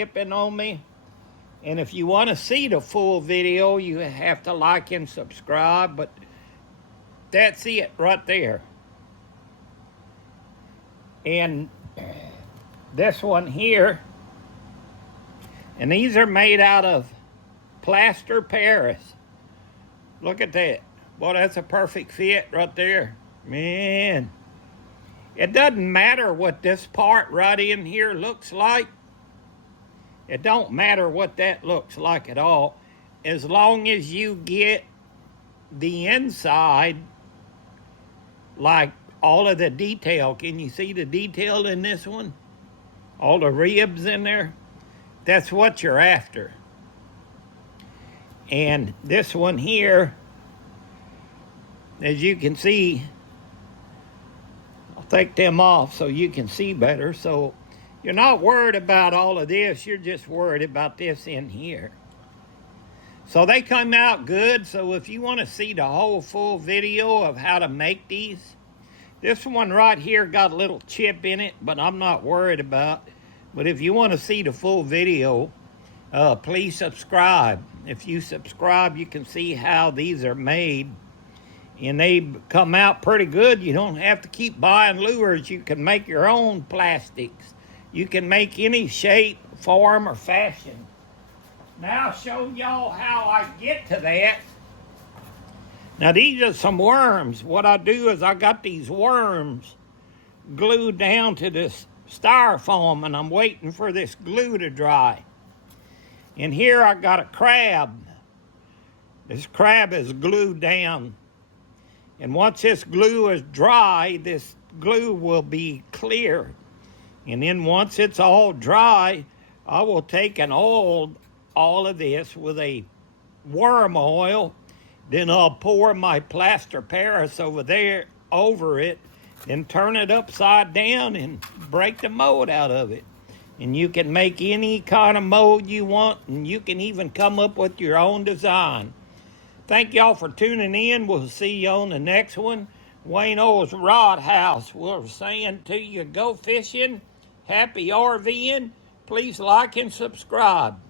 skipping on me. And if you want to see the full video, you have to like and subscribe. But that's it right there. And this one here, and these are made out of plaster Paris. Look at that. Well, that's a perfect fit right there. Man, it doesn't matter what this part right in here looks like. It don't matter what that looks like at all, as long as you get the inside, like all of the detail. Can you see the detail in this one? All the ribs in there. That's what you're after. And this one here, as you can see, I'll take them off so you can see better. So you're not worried about all of this. You're just worried about this in here. So they come out good. So if you want to see the whole full video of how to make these, this one right here got a little chip in it, but I'm not worried about. But if you want to see the full video, please subscribe. If you subscribe, you can see how these are made. And they come out pretty good. You don't have to keep buying lures. You can make your own plastics. You can make any shape, form, or fashion. Now I'll show y'all how I get to that. Now these are some worms. What I do is I got these worms glued down to this styrofoam, and I'm waiting for this glue to dry. And here I got a crab. This crab is glued down. And once this glue is dry, this glue will be clear. And then once it's all dry, I will take and oil all of this with a worm oil. Then I'll pour my plaster Paris over it, then turn it upside down and break the mold out of it. And you can make any kind of mold you want, and you can even come up with your own design. Thank y'all for tuning in. We'll see you on the next one. Wayne O's Rod House. We're saying to you, go fishing, happy RVing. Please like and subscribe.